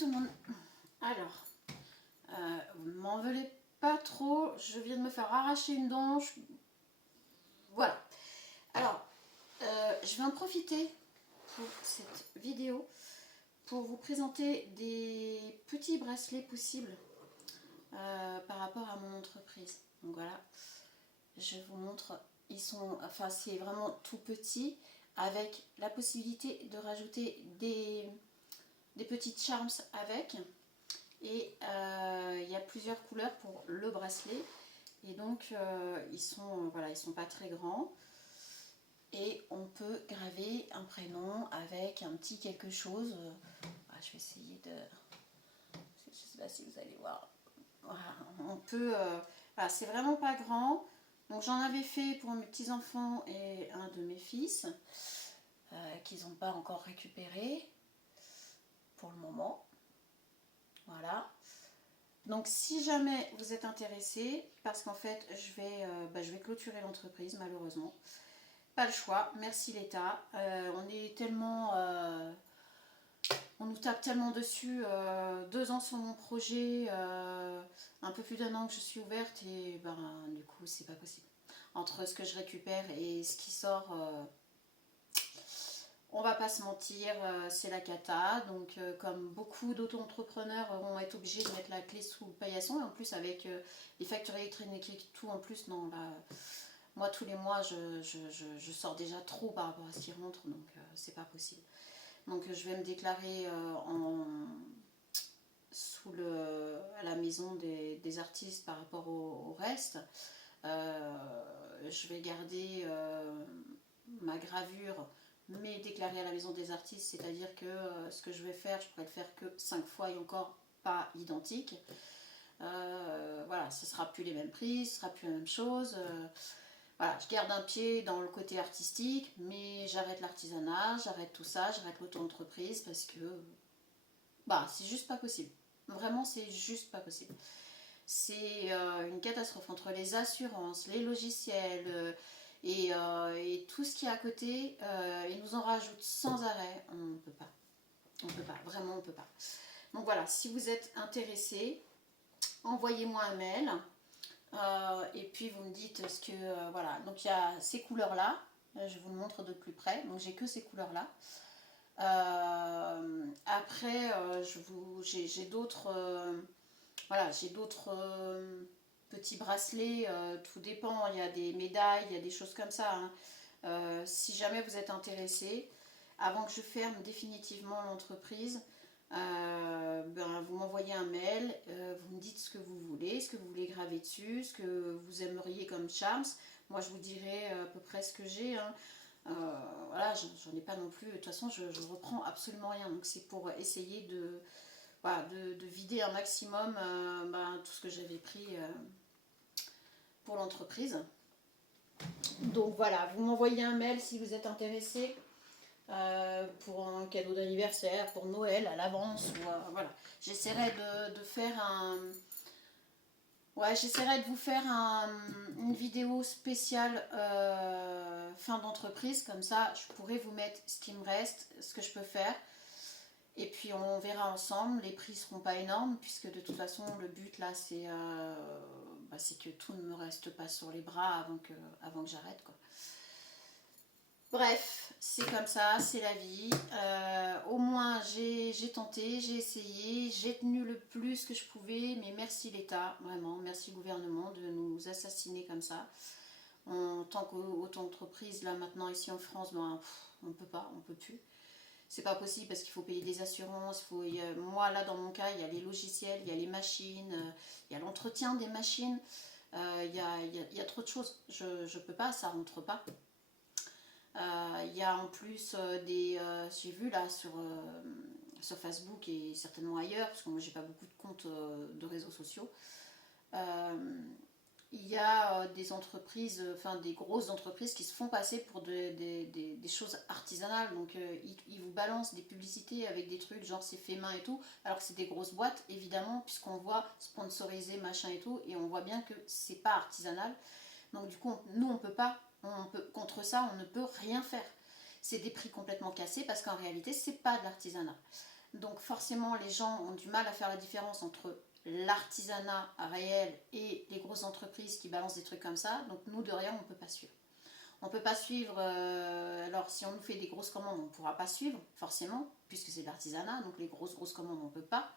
tout le monde. Alors, vous m'en voulez pas trop, je viens de me faire arracher une dent. Voilà. Alors, je vais en profiter pour cette vidéo pour vous présenter des petits bracelets possibles par rapport à mon entreprise. Donc voilà, je vous montre. C'est vraiment tout petit avec la possibilité de rajouter des petites charms avec. Et il y a plusieurs couleurs pour le bracelet. Et donc ils sont pas très grands. Et on peut graver un prénom avec un petit quelque chose. Je vais essayer de... Je ne sais pas si vous allez voir. Voilà, on peut... c'est vraiment pas grand. Donc j'en avais fait pour mes petits-enfants et un de mes fils. Qu'ils n'ont pas encore récupéré. Pour le moment. Voilà. Donc si jamais vous êtes intéressé, parce qu'en fait je vais clôturer l'entreprise malheureusement. Pas le choix, merci l'État. On est tellement... on nous tape tellement dessus, 2 ans sur mon projet, un peu plus d'1 an que je suis ouverte et du coup c'est pas possible. Entre ce que je récupère et ce qui sort, on va pas se mentir, c'est la cata. Donc comme beaucoup d'auto-entrepreneurs vont être obligés de mettre la clé sous le paillasson, et en plus avec les factures électroniques et tout, en plus non là... Moi, tous les mois, je sors déjà trop par rapport à ce qui rentre, donc c'est pas possible. Donc, je vais me déclarer à la maison des artistes par rapport au reste. Je vais garder ma gravure, mais déclarée à la maison des artistes, c'est-à-dire que ce que je vais faire, je pourrais le faire que 5 fois et encore pas identique. Voilà, ce sera plus les mêmes prix, ce sera plus la même chose. Voilà, je garde un pied dans le côté artistique, mais j'arrête l'artisanat, j'arrête tout ça, j'arrête l'auto-entreprise parce que c'est juste pas possible. Vraiment, c'est juste pas possible. C'est une catastrophe entre les assurances, les logiciels et tout ce qui est à côté. Ils nous en rajoutent sans arrêt. On ne peut pas. On ne peut pas. Vraiment, on ne peut pas. Donc voilà, si vous êtes intéressé, envoyez-moi un mail. Et puis vous me dites ce que... voilà, donc il y a ces couleurs-là. Je vous le montre de plus près. Donc j'ai que ces couleurs-là. Après, j'ai d'autres... voilà, j'ai d'autres petits bracelets. Tout dépend. Il y a des médailles, il y a des choses comme ça. Si jamais vous êtes intéressé, avant que je ferme définitivement l'entreprise... vous m'envoyez un mail, vous me dites ce que vous voulez graver dessus, ce que vous aimeriez comme charms. Moi je vous dirai à peu près ce que j'ai. Voilà, j'en ai pas non plus. De toute façon, je reprends absolument rien. Donc c'est pour essayer de vider un maximum tout ce que j'avais pris pour l'entreprise. Donc voilà, vous m'envoyez un mail si vous êtes intéressé. Pour un cadeau d'anniversaire, pour Noël à l'avance, voilà. J'essaierai de faire j'essaierai de vous faire une vidéo spéciale fin d'entreprise, comme ça je pourrai vous mettre ce qui me reste, ce que je peux faire. Et puis on verra ensemble, les prix seront pas énormes, puisque de toute façon le but là c'est que tout ne me reste pas sur les bras avant que j'arrête, quoi. Bref, c'est comme ça, c'est la vie. Au moins, j'ai tenté, j'ai essayé, j'ai tenu le plus que je pouvais, mais merci l'État, vraiment, merci le gouvernement de nous assassiner comme ça. En tant qu'auto-entreprise, là maintenant, ici en France, on peut pas, on peut plus. C'est pas possible parce qu'il faut payer des assurances. Moi, là, dans mon cas, il y a les logiciels, il y a les machines, il y a l'entretien des machines. Il y a trop de choses. Je peux pas, ça rentre pas. Il y a en plus j'ai vu là sur Facebook et certainement ailleurs, parce que moi j'ai pas beaucoup de comptes de réseaux sociaux, il y a des entreprises, des grosses entreprises qui se font passer pour des choses artisanales. Donc ils vous balancent des publicités avec des trucs genre c'est fait main et tout, alors que c'est des grosses boîtes évidemment, puisqu'on voit sponsorisé machin et tout, et on voit bien que c'est pas artisanal. Donc du coup nous on peut pas, contre ça on ne peut rien faire. C'est des prix complètement cassés parce qu'en réalité c'est pas de l'artisanat. Donc forcément, les gens ont du mal à faire la différence entre l'artisanat réel et les grosses entreprises qui balancent des trucs comme ça. Donc nous, de rien, on ne peut pas suivre. On ne peut pas suivre, alors si on nous fait des grosses commandes, on ne pourra pas suivre, forcément, puisque c'est de l'artisanat, donc les grosses commandes, on ne peut pas.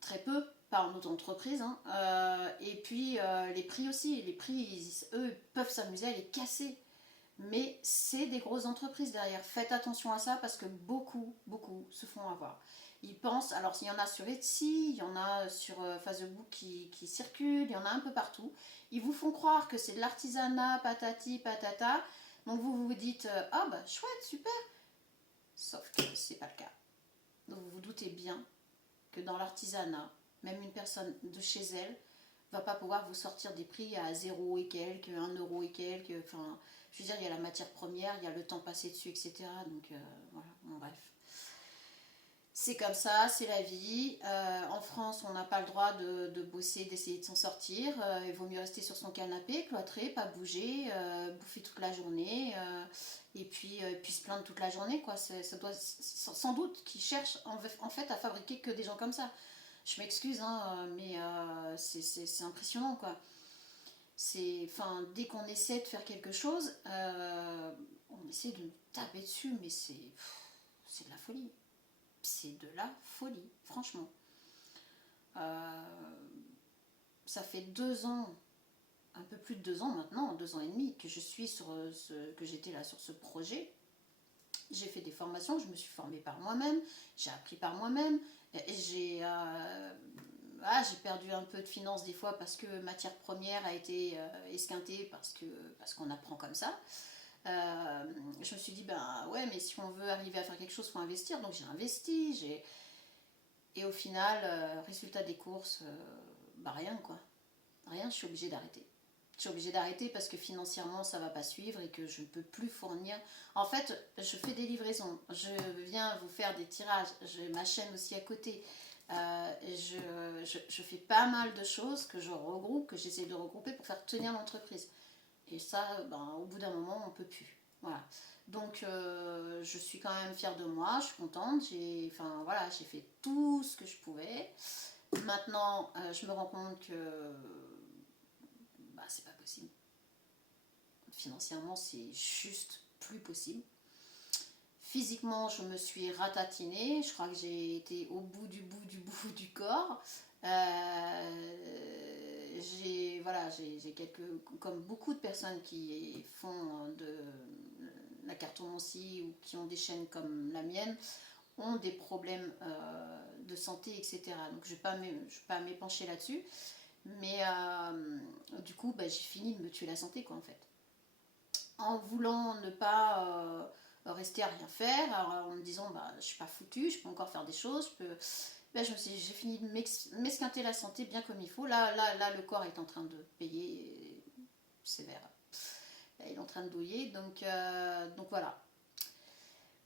Très peu, pas en auto-entreprise. Hein. Et puis les prix aussi, les prix, eux, peuvent s'amuser à les casser. Mais c'est des grosses entreprises derrière. Faites attention à ça parce que beaucoup se font avoir. Ils pensent, alors il y en a sur Etsy, il y en a sur Facebook qui circulent, il y en a un peu partout. Ils vous font croire que c'est de l'artisanat, patati, patata. Donc vous vous dites, ah bah chouette, super. Sauf que c'est pas le cas. Donc vous vous doutez bien que dans l'artisanat, même une personne de chez elle va pas pouvoir vous sortir des prix à 0 et quelques, 1 euro et quelques. Enfin, je veux dire, il y a la matière première, il y a le temps passé dessus, etc. Donc voilà, bon, bref. C'est comme ça, c'est la vie. En France, on n'a pas le droit de bosser, d'essayer de s'en sortir. Il vaut mieux rester sur son canapé, cloîtré, pas bouger, bouffer toute la journée, et puis se plaindre toute la journée, quoi. Ça doit, sans doute qu'ils cherchent en fait à fabriquer que des gens comme ça. Je m'excuse, hein, mais c'est impressionnant, quoi. Enfin, dès qu'on essaie de faire quelque chose, on essaie de nous taper dessus, mais c'est de la folie. C'est de la folie, franchement. Ça fait 2 ans, un peu plus de 2 ans maintenant, 2 ans et demi, que je suis que j'étais là sur ce projet. J'ai fait des formations, je me suis formée par moi-même, j'ai appris par moi-même, j'ai perdu un peu de finances des fois parce que matière première a été esquintée parce qu'on apprend comme ça. Je me suis dit, ben ouais, mais si on veut arriver à faire quelque chose, il faut investir. Donc j'ai investi, et au final, résultat des courses, bah rien quoi. Rien, je suis obligée d'arrêter. Je suis obligée d'arrêter parce que financièrement ça va pas suivre et que je ne peux plus fournir. En fait, je fais des livraisons, je viens vous faire des tirages, j'ai ma chaîne aussi à côté. Je fais pas mal de choses que je regroupe, que j'essaie de regrouper pour faire tenir l'entreprise. Et ça, ben, au bout d'un moment, on peut plus. Voilà. Donc, je suis quand même fière de moi, je suis contente. J'ai fait tout ce que je pouvais. Maintenant, je me rends compte que bah, c'est pas possible. Financièrement, c'est juste plus possible. Physiquement, je me suis ratatinée. Je crois que j'ai été au bout du corps. J'ai quelques, comme beaucoup de personnes qui font de la cartomancie ou qui ont des chaînes comme la mienne, ont des problèmes de santé, etc. Donc je ne vais pas m'épancher là-dessus. Mais du coup, bah, j'ai fini de me tuer la santé, quoi, en fait. En voulant ne pas rester à rien faire, en me disant, bah, je suis pas foutue, je peux encore faire des choses, ben, j'ai fini de m'esquinter la santé bien comme il faut. Là, le corps est en train de payer sévère. Là, il est en train de douiller, donc voilà.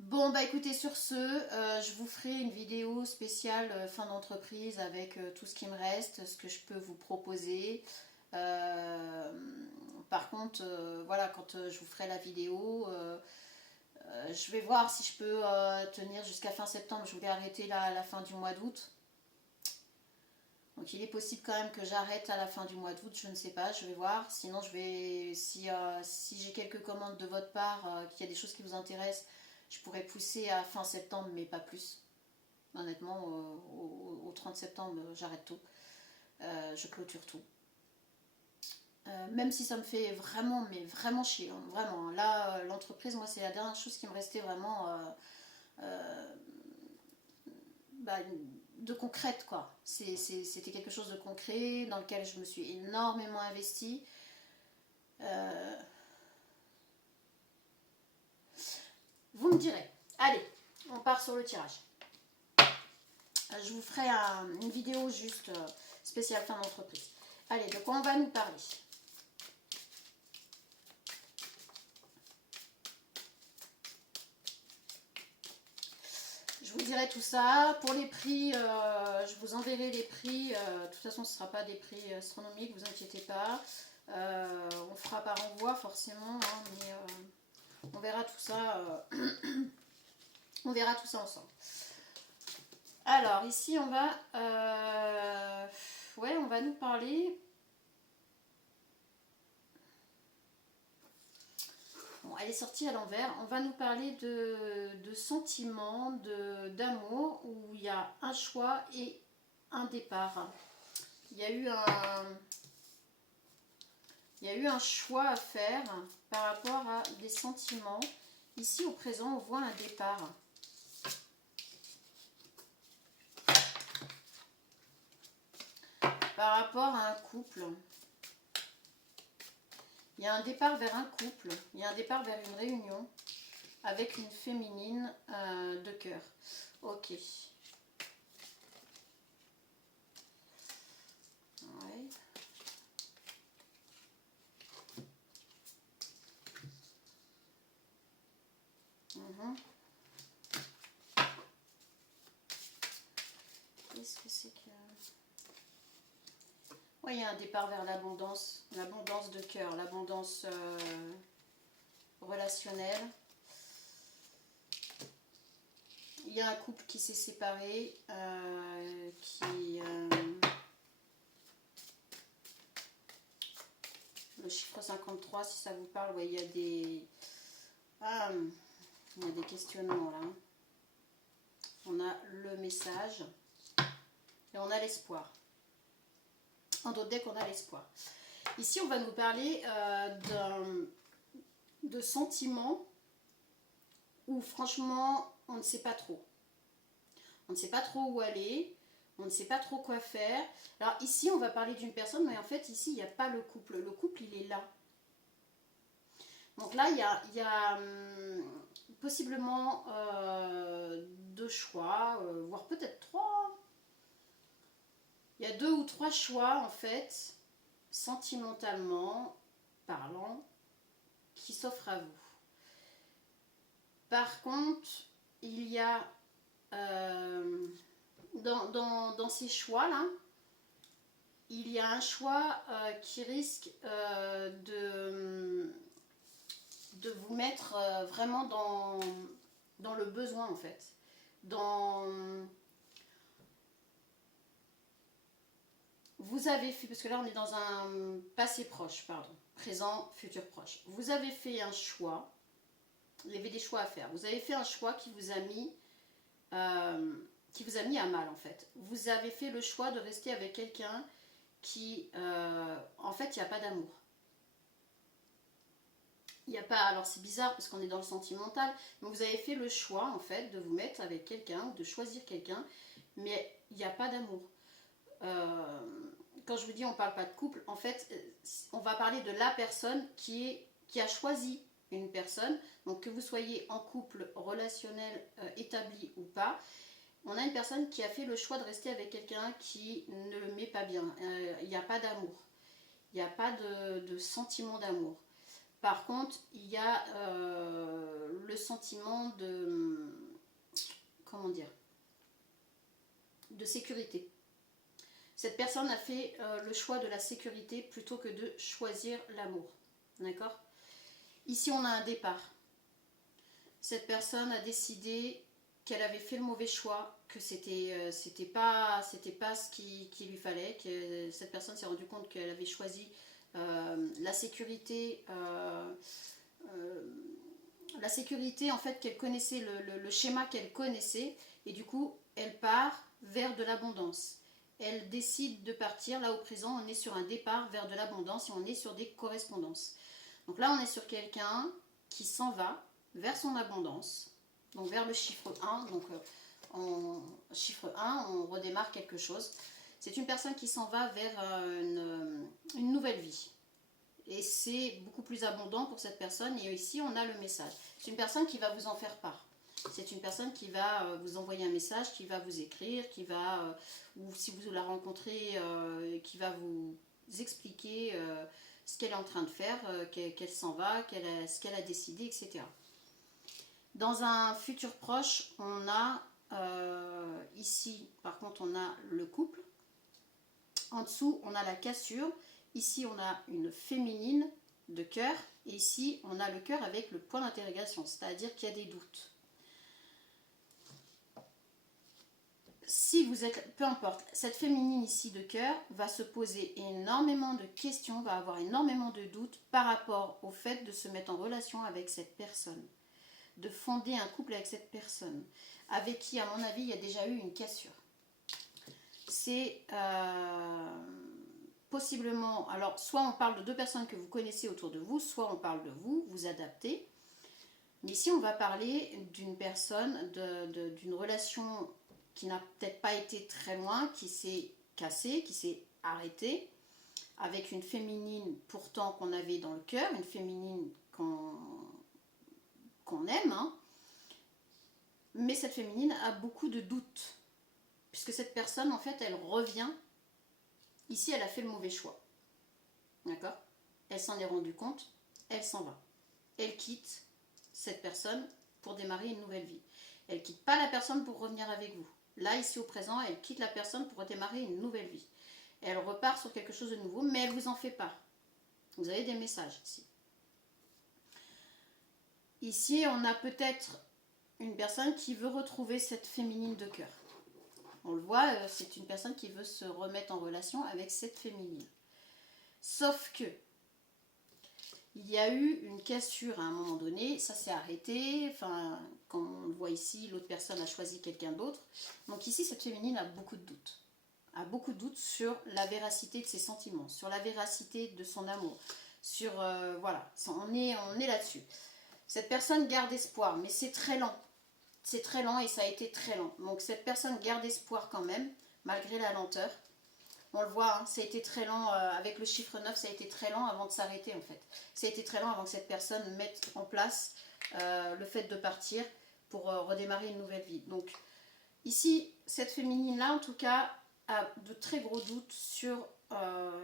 Bon, bah écoutez, sur ce, je vous ferai une vidéo spéciale fin d'entreprise avec tout ce qui me reste, ce que je peux vous proposer. Par contre, voilà, quand je vous ferai la vidéo, je vais voir si je peux tenir jusqu'à fin septembre. Je voulais arrêter la fin du mois d'août. Donc il est possible quand même que j'arrête à la fin du mois d'août, je ne sais pas, je vais voir. Sinon, si j'ai quelques commandes de votre part, qu'il y a des choses qui vous intéressent, je pourrais pousser à fin septembre, mais pas plus. Honnêtement, au 30 septembre, j'arrête tout. Je clôture tout. Même si ça me fait vraiment, mais vraiment chier. Hein, vraiment. Là, l'entreprise, moi, c'est la dernière chose qui me restait vraiment bah, de concrète, quoi. C'était quelque chose de concret dans lequel je me suis énormément investie. Vous me direz. Allez, on part sur le tirage. Je vous ferai une vidéo juste spéciale fin d'entreprise. Allez, de quoi on va nous parler? Je vous dirai tout ça. Pour les prix, je vous enverrai les prix. De toute façon, ce ne sera pas des prix astronomiques, vous inquiétez pas. On fera par envoi forcément, hein, mais on verra tout ça. On verra tout ça ensemble. Alors, ici, on va... ouais, on va nous parler... Bon, elle est sortie à l'envers. On va nous parler de sentiments, d'amour, où il y a un choix et un départ. Il y a eu un choix à faire par rapport à des sentiments. Ici, au présent, on voit un départ. Par rapport à un couple. Il y a un départ vers un couple. Il y a un départ vers une réunion avec une féminine de cœur. Ok. Ouais. Qu'est-ce que c'est que... Oui, il y a un départ vers l'abondance de cœur, l'abondance relationnelle. Il y a un couple qui s'est séparé, le chiffre 53, si ça vous parle, ouais, il y a des... il y a des questionnements là. On a le message et on a l'espoir. En d'autres decks, on a l'espoir. Ici, on va nous parler de sentiments où franchement, on ne sait pas trop. On ne sait pas trop où aller, on ne sait pas trop quoi faire. Alors ici, on va parler d'une personne, mais en fait, ici, il n'y a pas le couple. Le couple, il est là. Donc là, il y a possiblement deux choix, voire peut-être trois. Il y a deux ou trois choix, en fait, sentimentalement parlant, qui s'offrent à vous. Par contre, il y a dans ces choix-là, il y a un choix qui risque de vous mettre vraiment dans le besoin, en fait. Vous avez fait, parce que là on est dans un passé proche, pardon, présent, futur proche. Vous avez fait un choix, il y avait des choix à faire. Vous avez fait un choix qui vous a mis à mal, en fait. Vous avez fait le choix de rester avec quelqu'un qui, en fait, il n'y a pas d'amour. Il n'y a pas, alors c'est bizarre parce qu'on est dans le sentimental, mais vous avez fait le choix, en fait, de vous mettre avec quelqu'un ou de choisir quelqu'un, mais il n'y a pas d'amour. Quand je vous dis on ne parle pas de couple, en fait, on va parler de la personne qui a choisi une personne. Donc que vous soyez en couple relationnel établi ou pas, on a une personne qui a fait le choix de rester avec quelqu'un qui ne le met pas bien. Il n'y a pas d'amour. Il n'y a pas de sentiment d'amour. Par contre, il y a le sentiment comment dire, de sécurité. Cette personne a fait le choix de la sécurité plutôt que de choisir l'amour. D'accord ? Ici, on a un départ. Cette personne a décidé qu'elle avait fait le mauvais choix, que c'était pas ce qui lui fallait, que cette personne s'est rendue compte qu'elle avait choisi la sécurité, en fait, qu'elle connaissait, le schéma qu'elle connaissait, et du coup, elle part vers de l'abondance. Elle décide de partir. Là, au présent, on est sur un départ vers de l'abondance et on est sur des correspondances. Donc là, on est sur quelqu'un qui s'en va vers son abondance, donc vers le chiffre 1. Donc, chiffre 1, on redémarre quelque chose. C'est une personne qui s'en va vers une nouvelle vie. Et c'est beaucoup plus abondant pour cette personne. Et ici, on a le message. C'est une personne qui va vous en faire part. C'est une personne qui va vous envoyer un message, qui va vous écrire, qui va, ou si vous la rencontrez, qui va vous expliquer ce qu'elle est en train de faire, qu'elle s'en va, ce qu'elle a décidé, etc. Dans un futur proche, on a ici, par contre, on a le couple. En dessous, on a la cassure. Ici, on a une féminine de cœur. Et ici, on a le cœur avec le point d'interrogation, c'est-à-dire qu'il y a des doutes. si vous êtes, peu importe, cette féminine ici de cœur va se poser énormément de questions, va avoir énormément de doutes par rapport au fait de se mettre en relation avec cette personne, de fonder un couple avec cette personne, avec qui, à mon avis, il y a déjà eu une cassure. C'est possiblement, alors soit on parle de deux personnes que vous connaissez autour de vous, soit on parle de vous, vous adaptez. Mais ici, on va parler d'une personne, d'une relation qui n'a peut-être pas été très loin, qui s'est cassée, qui s'est arrêtée, avec une féminine pourtant qu'on avait dans le cœur, une féminine qu'on aime, hein. Mais cette féminine a beaucoup de doutes, puisque cette personne, en fait, elle revient. Ici, elle a fait le mauvais choix. D'accord? Elle s'en est rendue compte, elle s'en va. Elle quitte cette personne pour démarrer une nouvelle vie. Elle ne quitte pas la personne pour revenir avec vous. Là, ici au présent, elle quitte la personne pour démarrer une nouvelle vie. Elle repart sur quelque chose de nouveau, mais elle ne vous en fait pas. Vous avez des messages ici. Ici, on a peut-être une personne qui veut retrouver cette féminine de cœur. On le voit, c'est une personne qui veut se remettre en relation avec cette féminine. Sauf que il y a eu une cassure à un moment donné, ça s'est arrêté, enfin, comme on le voit ici, l'autre personne a choisi quelqu'un d'autre. Donc ici, cette féminine a beaucoup de doutes. A beaucoup de doutes sur la véracité de ses sentiments, sur la véracité de son amour. Sur, voilà, on est là-dessus. Cette personne garde espoir, mais c'est très lent. C'est très lent et ça a été très lent. Donc cette personne garde espoir quand même, malgré la lenteur. On le voit, hein, ça a été très lent, avec le chiffre 9, ça a été très lent avant de s'arrêter en fait. Ça a été très lent avant que cette personne mette en place le fait de partir pour redémarrer une nouvelle vie. Donc ici, cette féminine-là en tout cas a de très gros doutes sur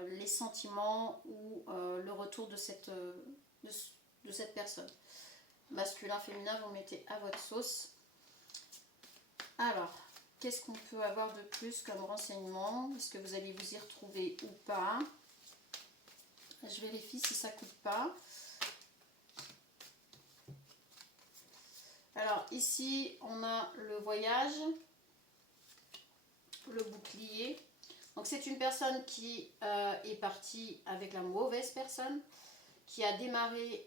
les sentiments ou le retour de cette personne. Masculin, féminin, vous mettez à votre sauce. Alors, qu'est-ce qu'on peut avoir de plus comme renseignement? Est-ce que vous allez vous y retrouver ou pas? Je vérifie si ça ne coûte pas. Alors, ici, on a le voyage, le bouclier. Donc, c'est une personne qui est partie avec la mauvaise personne, qui a démarré,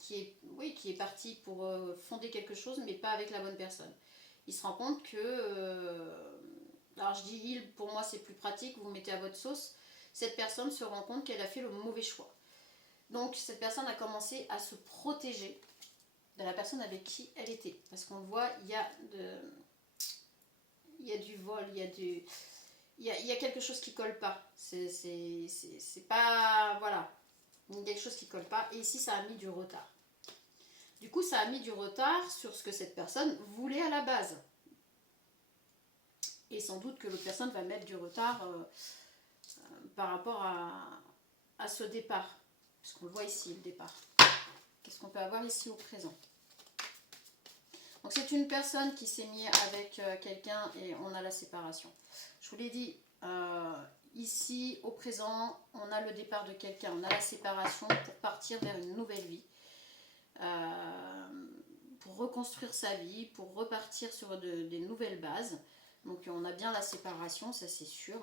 qui est partie pour fonder quelque chose, mais pas avec la bonne personne. Il se rend compte que, alors je dis il, pour moi c'est plus pratique, vous mettez à votre sauce, cette personne se rend compte qu'elle a fait le mauvais choix. Donc cette personne a commencé à se protéger de la personne avec qui elle était. Parce qu'on le voit, il y a du vol, il y a quelque chose qui colle pas. C'est pas, voilà, il y a quelque chose qui colle pas. Et ici ça a mis du retard. Du coup, ça a mis du retard sur ce que cette personne voulait à la base. Et sans doute que l'autre personne va mettre du retard par rapport à ce départ. Parce qu'on le voit ici, le départ. Qu'est-ce qu'on peut avoir ici au présent? Donc c'est une personne qui s'est mise avec quelqu'un et on a la séparation. Je vous l'ai dit, ici au présent, on a le départ de quelqu'un, on a la séparation pour partir vers une nouvelle vie. Pour reconstruire sa vie, pour repartir sur des nouvelles bases. Donc on a bien la séparation, ça c'est sûr.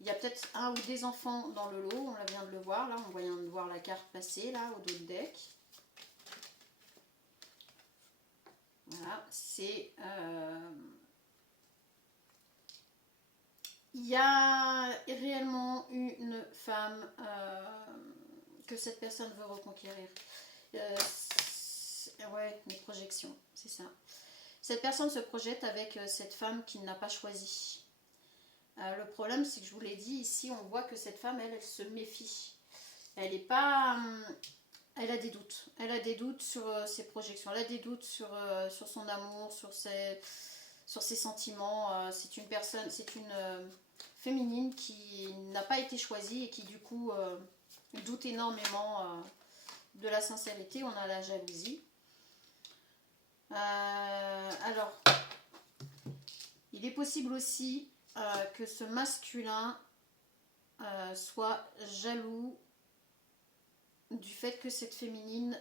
Il y a peut-être un ou des enfants dans le lot, on vient de le voir là, on vient de voir la carte passer là au dos de deck. Voilà, c'est... il y a réellement une femme que cette personne veut reconquérir. Ouais, les projections, c'est ça. Cette personne se projette avec cette femme qu'il n'a pas choisie. Le problème, c'est que je vous l'ai dit, ici, on voit que cette femme, elle se méfie. Elle n'est pas... elle a des doutes. Elle a des doutes sur ses projections. Elle a des doutes sur son amour, sur ses sentiments. C'est une personne, c'est une féminine qui n'a pas été choisie et qui, du coup, doute énormément de la sincérité. On a la jalousie. Alors, il est possible aussi que ce masculin soit jaloux du fait que cette féminine,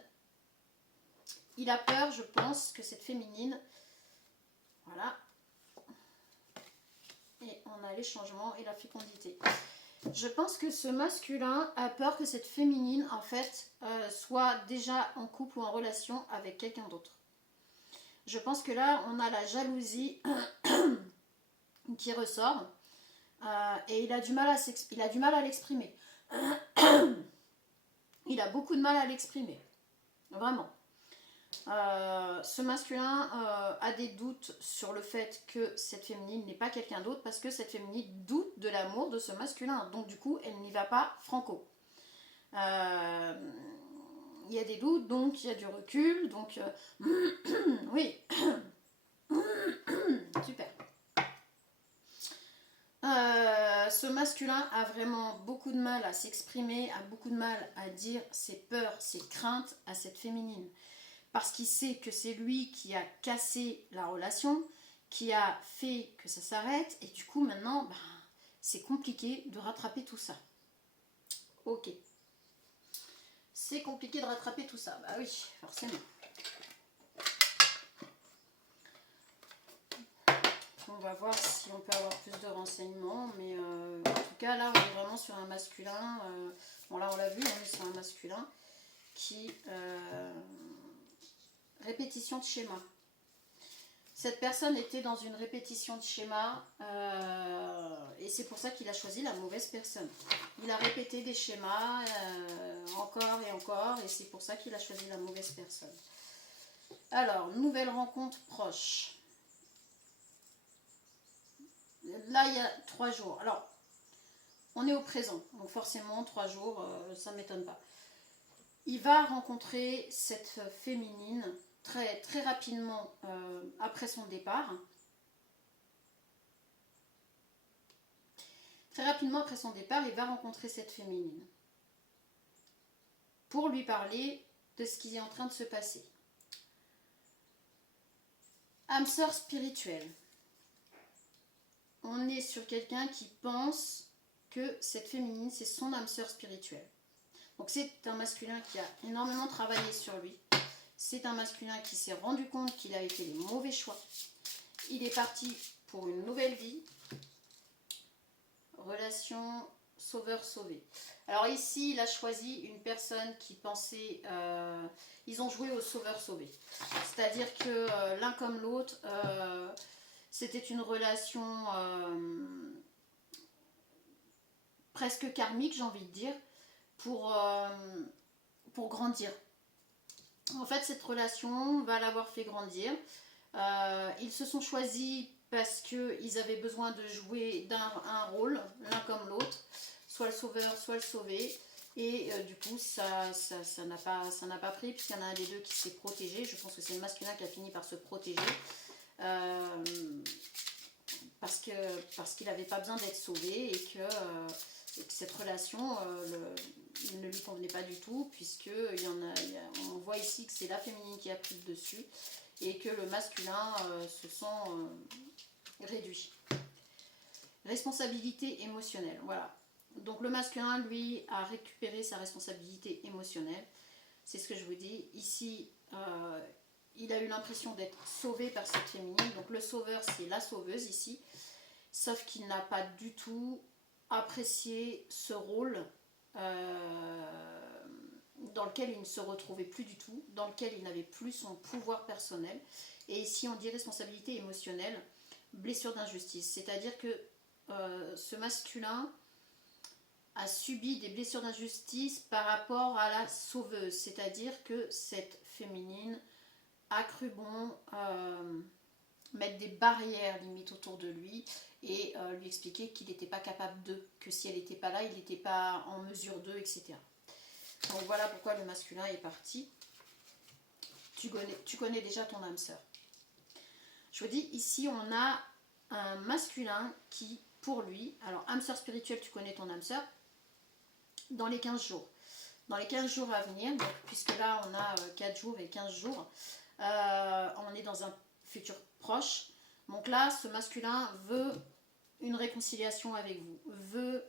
il a peur, je pense, que cette féminine, voilà, les changements et la fécondité. Je pense que ce masculin a peur que cette féminine, en fait, soit déjà en couple ou en relation avec quelqu'un d'autre. Je pense que là, on a la jalousie qui ressort et il a du mal à l'exprimer. Il a beaucoup de mal à l'exprimer, vraiment. Ce masculin a des doutes sur le fait que cette féminine n'est pas quelqu'un d'autre parce que cette féminine doute de l'amour de ce masculin. Donc du coup, elle n'y va pas franco. Il y a des doutes, donc il y a du recul. Donc oui, super. Ce masculin a vraiment beaucoup de mal à s'exprimer, a beaucoup de mal à dire ses peurs, ses craintes à cette féminine. Parce qu'il sait que c'est lui qui a cassé la relation, qui a fait que ça s'arrête, et du coup maintenant, c'est compliqué de rattraper tout ça. Ok. C'est compliqué de rattraper tout ça. Bah oui, forcément. On va voir si on peut avoir plus de renseignements, mais en tout cas là on est vraiment sur un masculin, bon là on l'a vu, on est sur un masculin qui... répétition de schéma. Cette personne était dans une répétition de schéma et c'est pour ça qu'il a choisi la mauvaise personne. Il a répété des schémas encore et c'est pour ça qu'il a choisi la mauvaise personne. Alors, nouvelle rencontre proche. Là, il y a 3 jours. Alors, on est au présent, donc forcément 3 jours, ça ne m'étonne pas. Il va rencontrer cette féminine très, très rapidement après son départ. Très rapidement après son départ, il va rencontrer cette féminine pour lui parler de ce qui est en train de se passer. Âme sœur spirituelle. On est sur quelqu'un qui pense que cette féminine, c'est son âme sœur spirituelle. Donc c'est un masculin qui a énormément travaillé sur lui. C'est un masculin qui s'est rendu compte qu'il a été les mauvais choix. Il est parti pour une nouvelle vie. Relation sauveur-sauvé. Alors ici, il a choisi une personne qui pensait... ils ont joué au sauveur-sauvé. C'est-à-dire que l'un comme l'autre, c'était une relation presque karmique, j'ai envie de dire, pour grandir. En fait, cette relation va l'avoir fait grandir. Ils se sont choisis parce qu'ils avaient besoin de jouer un rôle, l'un comme l'autre, soit le sauveur, soit le sauvé. Et du coup, ça n'a pas pris, puisqu'il y en a un des deux qui s'est protégé. Je pense que c'est le masculin qui a fini par se protéger. Parce qu'il n'avait pas besoin d'être sauvé et que cette relation ne lui convenait pas du tout, puisque on voit ici que c'est la féminine qui a pris le dessus et que le masculin se sent réduit. Responsabilité émotionnelle, voilà. Donc le masculin, lui, a récupéré sa responsabilité émotionnelle. C'est ce que je vous dis. Ici, il a eu l'impression d'être sauvé par cette féminine. Donc le sauveur, c'est la sauveuse ici. Sauf qu'il n'a pas du tout apprécié ce rôle dans lequel il ne se retrouvait plus du tout, dans lequel il n'avait plus son pouvoir personnel. Et ici, on dit responsabilité émotionnelle, blessure d'injustice. C'est-à-dire que ce masculin a subi des blessures d'injustice par rapport à la sauveuse. C'est-à-dire que cette féminine a cru bon mettre des barrières limite autour de lui et lui expliquer qu'il n'était pas capable d'eux, que si elle n'était pas là, il n'était pas en mesure d'eux, etc. Donc voilà pourquoi le masculin est parti. Tu connais déjà ton âme sœur. Je vous dis, ici on a un masculin qui, pour lui, alors âme sœur spirituelle, tu connais ton âme sœur, dans les 15 jours. Dans les 15 jours à venir, donc, puisque là on a 4 jours et 15 jours, on est dans un futur proche. Donc là, ce masculin veut une réconciliation avec vous, veut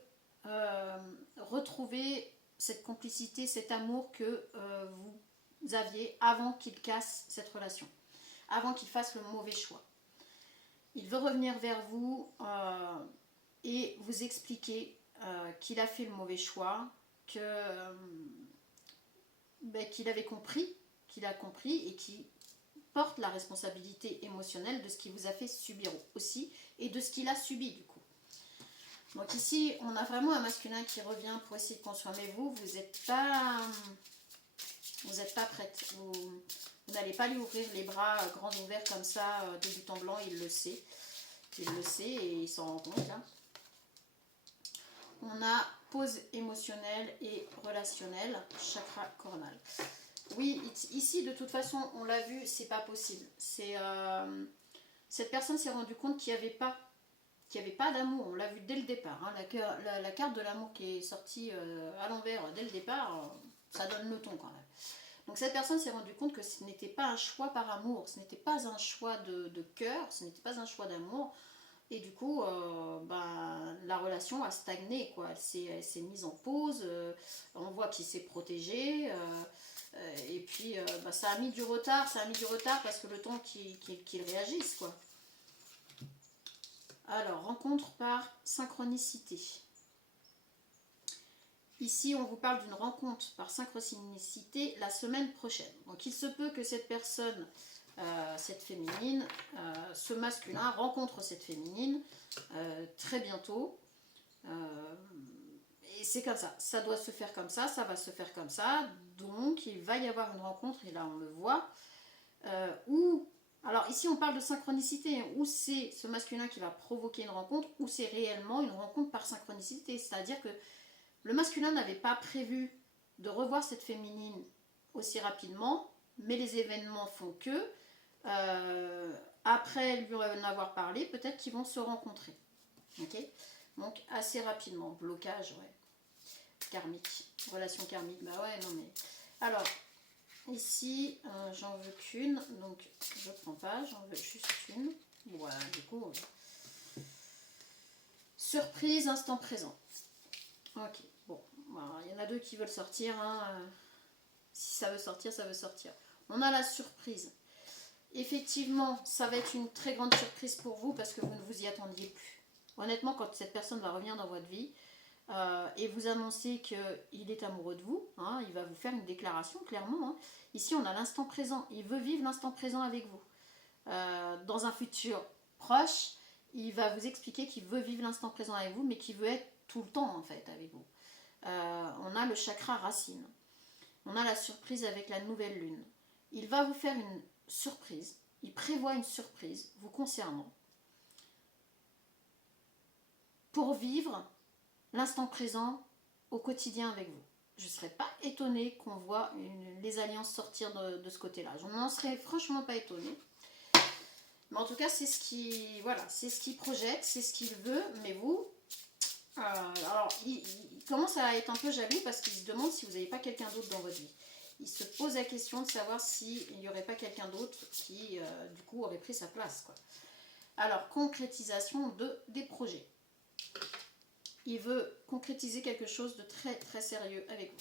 retrouver cette complicité, cet amour que vous aviez avant qu'il casse cette relation, avant qu'il fasse le mauvais choix. Il veut revenir vers vous et vous expliquer qu'il a fait le mauvais choix, qu'il avait compris, qu'il a compris et qu'il porte la responsabilité émotionnelle de ce qu'il vous a fait subir aussi et de ce qu'il a subi du coup. Donc ici, on a vraiment un masculin qui revient pour essayer de construire, mais vous n'êtes pas prête. Vous n'allez pas lui ouvrir les bras grands ouverts comme ça, de but en blanc, il le sait. Il le sait et il s'en rend compte là. On a pause émotionnelle et relationnelle, chakra coronal. Oui, ici de toute façon, on l'a vu, c'est pas possible. Cette personne s'est rendue compte qu'il n'y avait pas d'amour. On l'a vu dès le départ. Hein. La carte de l'amour qui est sortie à l'envers dès le départ, ça donne le ton quand même. Donc cette personne s'est rendue compte que ce n'était pas un choix par amour, ce n'était pas un choix de cœur, ce n'était pas un choix d'amour. Et du coup, la relation a stagné, quoi. Elle s'est mise en pause, on voit qu'il s'est protégé, et puis ça a mis du retard, parce que le temps qu'il réagisse, quoi. Alors, rencontre par synchronicité. Ici, on vous parle d'une rencontre par synchronicité la semaine prochaine. Donc, il se peut que cette personne, cette féminine, ce masculin rencontre cette féminine très bientôt. Et c'est comme ça. Ça doit se faire comme ça, ça va se faire comme ça. Donc, il va y avoir une rencontre, et là, on le voit. Alors, ici, on parle de synchronicité, hein, où c'est ce masculin qui va provoquer une rencontre, ou c'est réellement une rencontre par synchronicité. C'est-à-dire que le masculin n'avait pas prévu de revoir cette féminine aussi rapidement, mais les événements font que, après lui en avoir parlé, peut-être qu'ils vont se rencontrer. Okay, donc assez rapidement, blocage, ouais. Karmique, relation karmique, bah ouais, non mais... Alors, ici, j'en veux qu'une, donc je prends pas, j'en veux juste une. Voilà, du coup... Surprise, instant présent. Ok. Bon, il y en a deux qui veulent sortir. Hein. Si ça veut sortir, ça veut sortir. On a la surprise. Effectivement, ça va être une très grande surprise pour vous parce que vous ne vous y attendiez plus. Honnêtement, quand cette personne va revenir dans votre vie et vous annoncer qu'il est amoureux de vous, hein, il va vous faire une déclaration clairement. Hein. Ici, on a l'instant présent. Il veut vivre l'instant présent avec vous. Dans un futur proche, il va vous expliquer qu'il veut vivre l'instant présent avec vous, mais qu'il veut être tout le temps en fait avec vous. On a le chakra racine. On a la surprise avec la nouvelle lune. Il va vous faire une surprise. Il prévoit une surprise vous concernant pour vivre l'instant présent au quotidien avec vous. Je ne serais pas étonnée qu'on voit les alliances sortir de ce côté-là. Je n'en serais franchement pas étonnée. Mais en tout cas, c'est ce qu'il projette, c'est ce qu'il veut. Mais vous, alors, il commence à être un peu jaloux parce qu'il se demande si vous n'avez pas quelqu'un d'autre dans votre vie. Il se pose la question de savoir s'il n'y aurait pas quelqu'un d'autre qui, du coup, aurait pris sa place, quoi. Alors, concrétisation des projets. Il veut concrétiser quelque chose de très, très sérieux avec vous.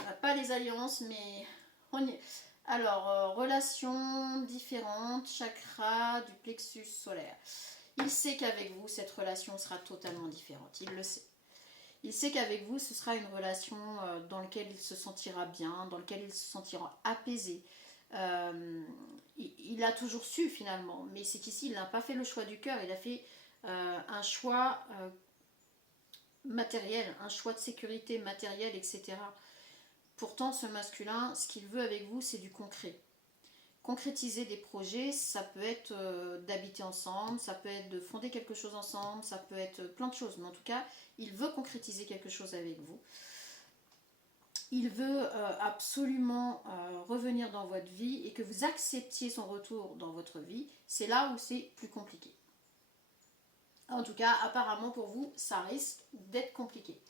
On n'a pas les alliances, mais on y est. Alors, relations différentes, chakra, du plexus solaire. Il sait qu'avec vous, cette relation sera totalement différente. Il le sait. Il sait qu'avec vous, ce sera une relation dans laquelle il se sentira bien, dans laquelle il se sentira apaisé. Il a toujours su finalement, mais c'est qu'ici, il n'a pas fait le choix du cœur, il a fait un choix matériel, un choix de sécurité matérielle, etc. Pourtant, ce masculin, ce qu'il veut avec vous, c'est du concret. Concrétiser des projets, ça peut être d'habiter ensemble, ça peut être de fonder quelque chose ensemble, ça peut être plein de choses. Mais en tout cas, il veut concrétiser quelque chose avec vous. Il veut absolument revenir dans votre vie et que vous acceptiez son retour dans votre vie. C'est là où c'est plus compliqué. En tout cas, apparemment pour vous, ça risque d'être compliqué.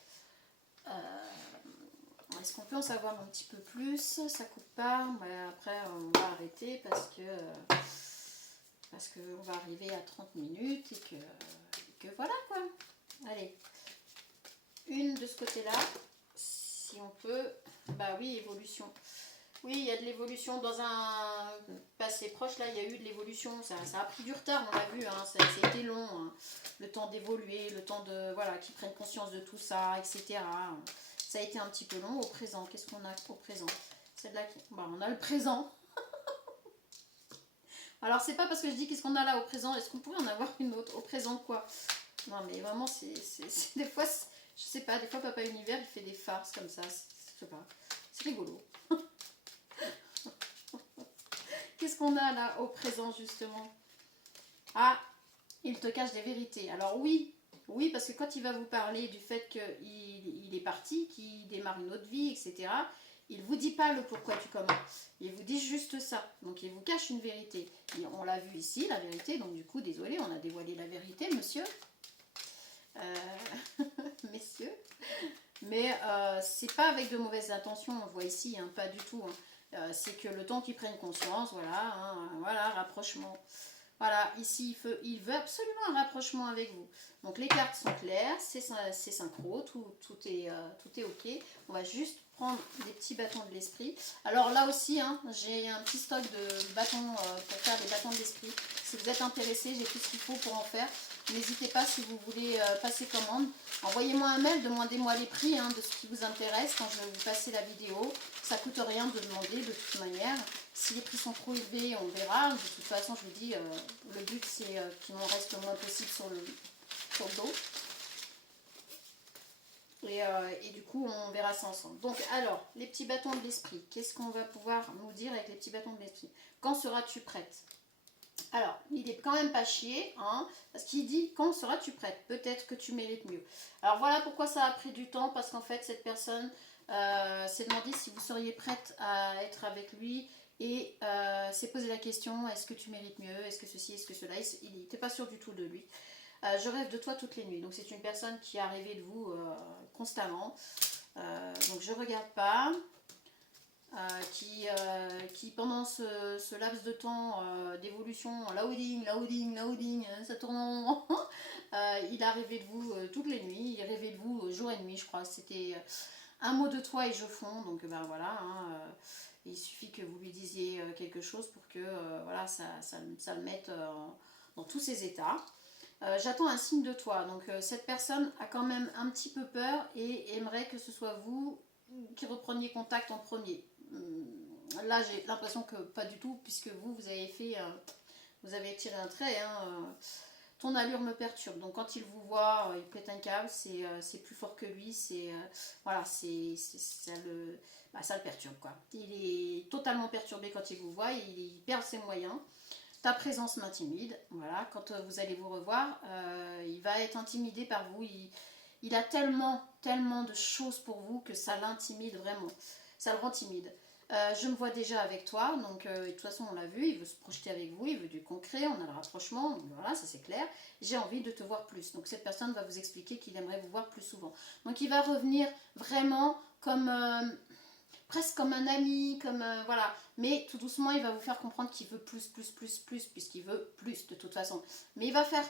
Est-ce qu'on peut en savoir un petit peu plus? Ça coupe pas. Mais après, on va arrêter parce que on va arriver à 30 minutes et que voilà quoi. Allez, une de ce côté-là, si on peut. Bah oui, évolution. Oui, il y a de l'évolution dans un passé proche, là, il y a eu de l'évolution. Ça a pris du retard, on l'a vu, hein, ça a été long. Hein. Le temps d'évoluer, le temps de, voilà, qu'ils prennent conscience de tout ça, etc. Ça a été un petit peu long. Au présent, qu'est-ce qu'on a au présent? Celle-là, bah, on a le présent. Alors, c'est pas parce que je dis qu'est-ce qu'on a là au présent, est-ce qu'on pourrait en avoir une autre? Au présent, quoi? Non, mais vraiment, c'est des fois, je sais pas, des fois, Papa Univers, il fait des farces comme ça, je sais pas, c'est rigolo. Qu'est-ce qu'on a là au présent, justement? Ah, il te cache des vérités. Alors oui, oui, parce que quand il va vous parler du fait qu'il est parti, qu'il démarre une autre vie, etc., il ne vous dit pas le pourquoi du comment. Il vous dit juste ça. Donc il vous cache une vérité. Et on l'a vu ici, la vérité. Donc du coup, désolé, on a dévoilé la vérité, monsieur. Messieurs. Mais c'est pas avec de mauvaises intentions, on voit ici, hein, pas du tout. Hein. C'est que le temps qu'ils prennent conscience, voilà, hein, voilà, rapprochement. Voilà, ici, il veut absolument un rapprochement avec vous. Donc les cartes sont claires, c'est synchro, tout est ok. On va juste prendre des petits bâtons de l'esprit. Alors là aussi, hein, j'ai un petit stock de bâtons pour faire des bâtons de l'esprit. Si vous êtes intéressé, j'ai tout ce qu'il faut pour en faire. N'hésitez pas si vous voulez passer commande. Envoyez-moi un mail, demandez-moi les prix hein, de ce qui vous intéresse quand je vais vous passer la vidéo. Ça coûte rien de demander de toute manière. Si les prix sont trop élevés, on verra. De toute façon, je vous dis, le but c'est qu'il m'en reste le moins possible sur le dos. Et du coup, on verra ça ensemble. Donc, alors, les petits bâtons de l'esprit. Qu'est-ce qu'on va pouvoir nous dire avec les petits bâtons de l'esprit? Quand seras-tu prête? Alors, il est quand même pas chier, hein, parce qu'il dit quand seras-tu prête? Peut-être que tu mérites mieux. Alors voilà pourquoi ça a pris du temps, parce qu'en fait cette personne s'est demandé si vous seriez prête à être avec lui et s'est posé la question est-ce que tu mérites mieux? Est-ce que ceci? Est-ce que cela? Il n'était pas sûr du tout de lui. Je rêve de toi toutes les nuits. Donc c'est une personne qui a rêvé de vous constamment. Donc je regarde pas. Qui pendant ce laps de temps d'évolution, loading, ça tourne en rond, il a rêvé de vous toutes les nuits, il rêvait de vous jour et nuit, je crois. C'était un mot de toi et je fonds, donc ben voilà. Hein, il suffit que vous lui disiez quelque chose pour que voilà, ça le mette dans tous ses états. J'attends un signe de toi. Donc cette personne a quand même un petit peu peur et aimerait que ce soit vous qui repreniez contact en premier. Là j'ai l'impression que pas du tout, puisque vous avez fait vous avez tiré un trait, hein, ton allure me perturbe. Donc quand il vous voit, il pète un câble, c'est plus fort que lui, voilà, ça le perturbe quoi. Il est totalement perturbé quand il vous voit, il perd ses moyens. Ta présence m'intimide, voilà, quand vous allez vous revoir, il va être intimidé par vous, il a tellement de choses pour vous que ça l'intimide vraiment, ça le rend timide. Je me vois déjà avec toi, donc de toute façon on l'a vu, il veut se projeter avec vous, il veut du concret, on a le rapprochement, donc voilà, ça c'est clair. J'ai envie de te voir plus, donc cette personne va vous expliquer qu'il aimerait vous voir plus souvent. Donc il va revenir vraiment comme presque comme un ami, comme voilà. Mais tout doucement, il va vous faire comprendre qu'il veut plus, puisqu'il veut plus de toute façon. Mais il va faire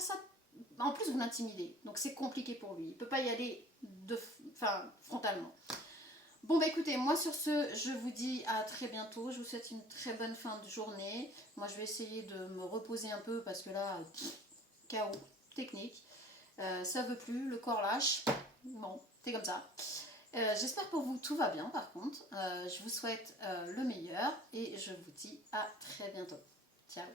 ça. En plus, vous l'intimidez, donc c'est compliqué pour lui. Il peut pas y aller frontalement. Bon bah écoutez, moi sur ce, je vous dis à très bientôt. Je vous souhaite une très bonne fin de journée. Moi, je vais essayer de me reposer un peu parce que là, chaos technique. Ça veut plus, le corps lâche. Bon, c'est comme ça. J'espère pour vous tout va bien par contre. Je vous souhaite le meilleur et je vous dis à très bientôt. Ciao.